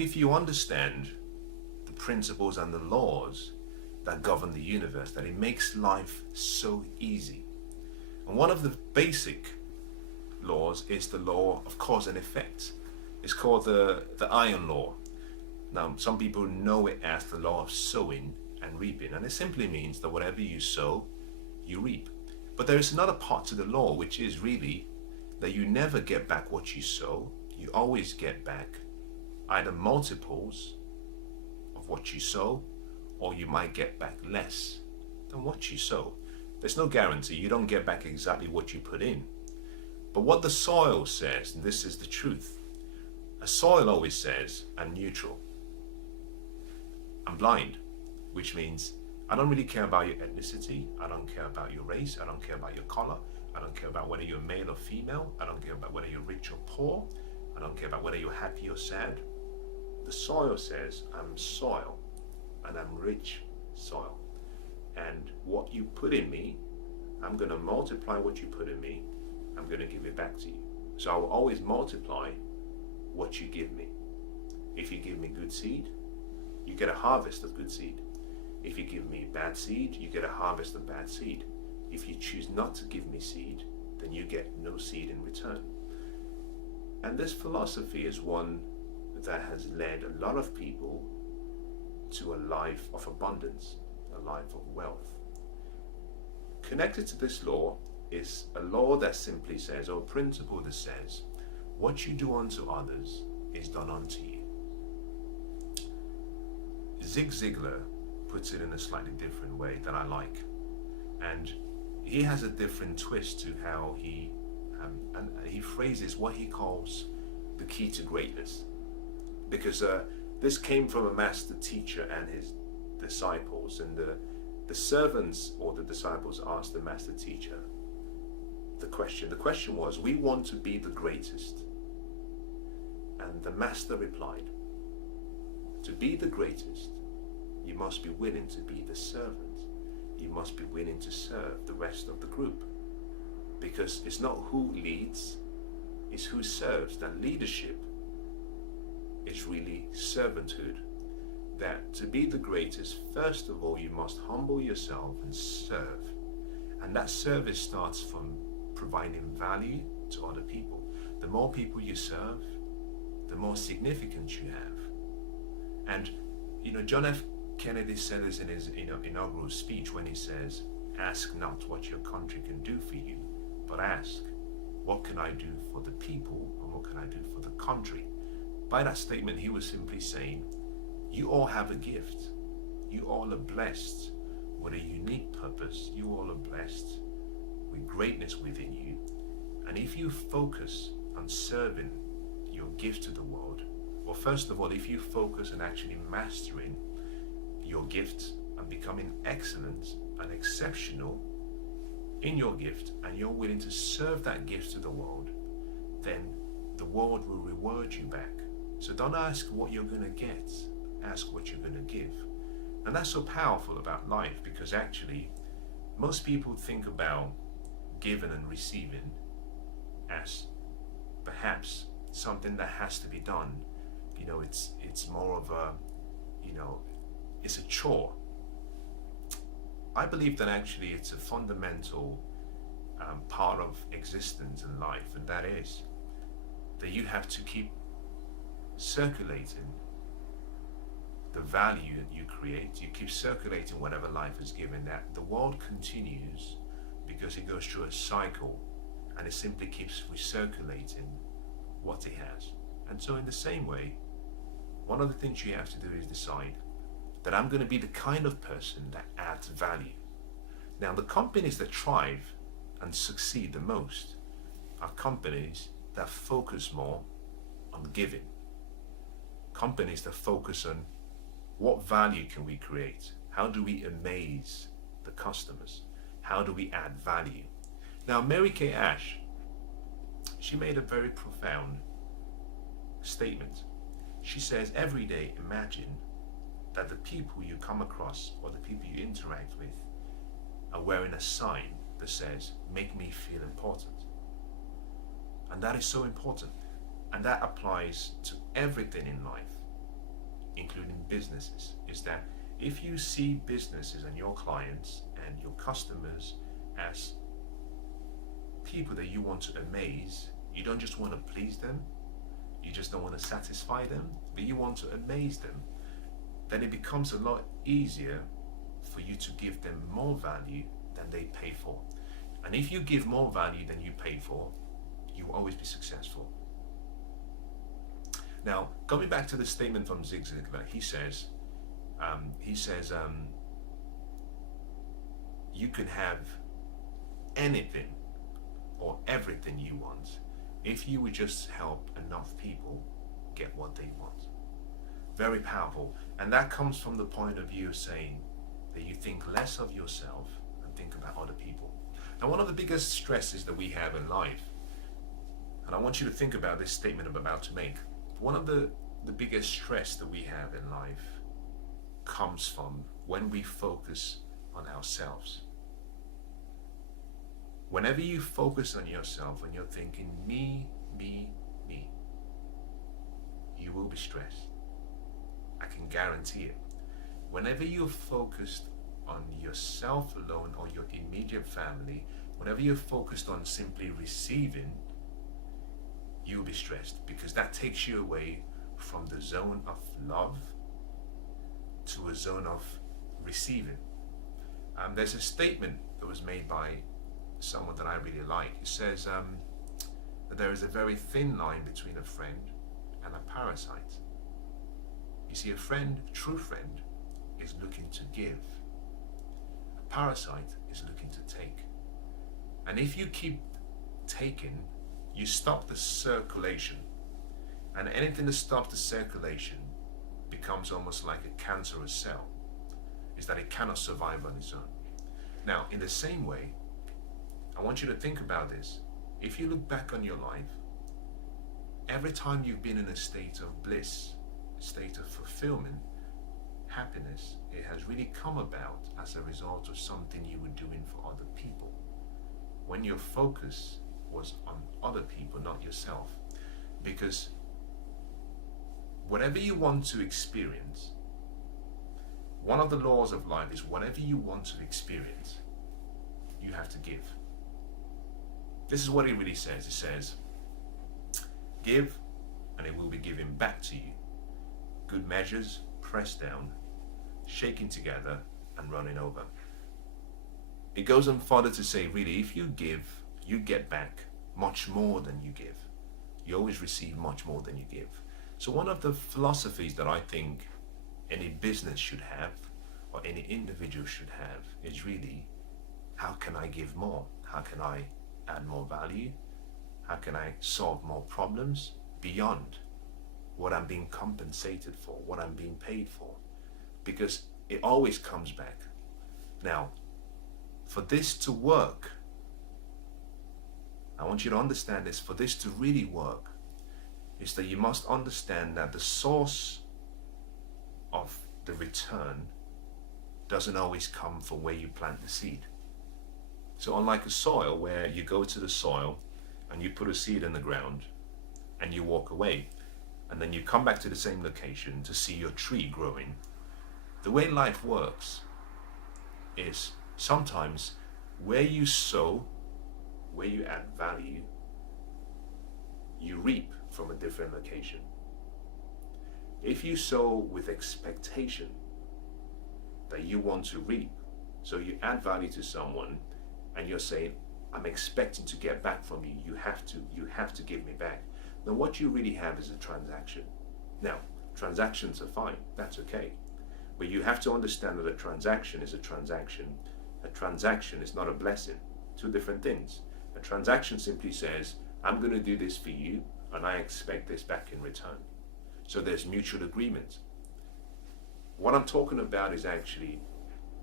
If you understand the principles and the laws that govern the universe, that it makes life so easy. And one of the basic laws is the law of cause and effect. It's called the iron law. Now, some people know it as the law of sowing and reaping, and it simply means that whatever you sow, you reap. But there is another part to the law, which is really that you never get back what you sow. You always get back either multiples of what you sow, or you might get back less than what you sow. There's no guarantee. You don't get back exactly what you put in. But what the soil says, and this is the truth, a soil always says, I'm neutral. I'm blind, which means I don't really care about your ethnicity. I don't care about your race. I don't care about your color. I don't care about whether you're male or female. I don't care about whether you're rich or poor. I don't care about whether you're happy or sad. The soil says, I'm soil, and I'm rich soil. And what you put in me, I'm going to multiply what you put in me. I'm going to give it back to you. So I will always multiply what you give me. If you give me good seed, you get a harvest of good seed. If you give me bad seed, you get a harvest of bad seed. If you choose not to give me seed, then you get no seed in return. And this philosophy is one that has led a lot of people to a life of abundance, a life of wealth. Connected to this law is a law that simply says, or a principle that says, what you do unto others is done unto you. Zig Ziglar puts it in a slightly different way that I like. And he has a different twist to how he phrases what he calls the key to greatness. Because this came from a master teacher and his disciples, and the servants or the disciples asked the master teacher the question. The question was, we want to be the greatest. And the master replied, to be the greatest, you must be willing to be the servant. You must be willing to serve the rest of the group. Because it's not who leads, it's who serves. That leadership is really servanthood. That to be the greatest, first of all, you must humble yourself and serve. And that service starts from providing value to other people. The more people you serve, the more significance you have. And John F. Kennedy said this in his inaugural speech when he says, ask not what your country can do for you, but ask, what can I do for the people, and what can I do for the country? By that statement, he was simply saying, you all have a gift. You all are blessed with a unique purpose. You all are blessed with greatness within you. And if you focus on serving your gift to the world, well, first of all, if you focus on actually mastering your gift and becoming excellent and exceptional in your gift, and you're willing to serve that gift to the world, then the world will reward you back. So don't ask what you're going to get, ask what you're going to give. And that's so powerful about life, because actually most people think about giving and receiving as perhaps something that has to be done. It's more of a, it's a chore. I believe that actually it's a fundamental part of existence in life, and that is that you have to keep circulating the value that you create. You keep circulating whatever life is given, that the world continues because it goes through a cycle, and it simply keeps recirculating what it has. And so in the same way, one of the things you have to do is decide that I'm going to be the kind of person that adds value. Now, the companies that thrive and succeed the most are companies that focus more on giving. Companies that focus on what value can we create? How do we amaze the customers? How do we add value? Now, Mary Kay Ash, she made a very profound statement. She says, every day imagine that the people you come across or the people you interact with are wearing a sign that says, make me feel important. And that is so important. And that applies to everything in life. including businesses, is that if you see businesses and your clients and your customers as people that you want to amaze, you don't just want to please them, you just don't want to satisfy them, but you want to amaze them, then it becomes a lot easier for you to give them more value than they pay for. And if you give more value than you pay for, you will always be successful. Now, going back to the statement from Zig Ziglar, he says, you can have anything or everything you want if you would just help enough people get what they want. Very powerful. And that comes from the point of view of saying that you think less of yourself and think about other people. Now, one of the biggest stresses that we have in life, and I want you to think about this statement I'm about to make, one of the biggest stress that we have in life comes from when we focus on ourselves. Whenever you focus on yourself and you're thinking me, me, me, you will be stressed. I can guarantee it. Whenever you're focused on yourself alone or your immediate family, whenever you're focused on simply receiving, you'll be stressed, because that takes you away from the zone of love to a zone of receiving. There's a statement that was made by someone that I really like. It says that there is a very thin line between a friend and a parasite. You see, a friend, a true friend, is looking to give. A parasite is looking to take. And if you keep taking, you stop the circulation. And anything that stops the circulation becomes almost like a cancerous cell, is that it cannot survive on its own. Now, in the same way, I want you to think about this. If you look back on your life, every time you've been in a state of bliss, a state of fulfillment, happiness, it has really come about as a result of something you were doing for other people. When your focus was on other people, not yourself. Because whatever you want to experience, one of the laws of life is whatever you want to experience, you have to give. This is what it really says. It says, give and it will be given back to you. Good measures, pressed down, shaking together and running over. It goes on further to say, really, if you give, you get back much more than you give. You always receive much more than you give. So one of the philosophies that I think any business should have, or any individual should have, is really, how can I give more? How can I add more value? How can I solve more problems beyond what I'm being compensated for, what I'm being paid for? Because it always comes back. Now, for this to work, I want you to understand this, for this to really work, is that you must understand that the source of the return doesn't always come from where you plant the seed. So unlike a soil where you go to the soil and you put a seed in the ground and you walk away, and then you come back to the same location to see your tree growing, the way life works is sometimes where you sow, where you add value, you reap from a different location. If you sow with expectation that you want to reap, so you add value to someone and you're saying, I'm expecting to get back from you, you have to give me back. Then what you really have is a transaction. Now, transactions are fine, that's okay. But you have to understand that a transaction is a transaction. A transaction is not a blessing. Two different things. A transaction simply says, I'm going to do this for you and I expect this back in return. So there's mutual agreement. What I'm talking about is actually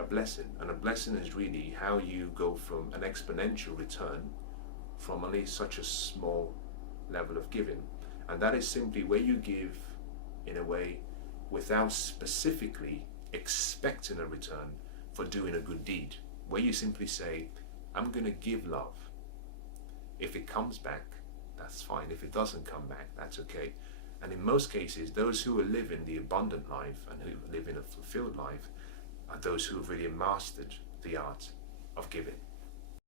a blessing. And a blessing is really how you go from an exponential return from only such a small level of giving. And that is simply where you give in a way without specifically expecting a return for doing a good deed. Where you simply say, I'm going to give love. If it comes back, that's fine. If it doesn't come back, that's okay. And in most cases, those who are living the abundant life and who live in a fulfilled life are those who have really mastered the art of giving.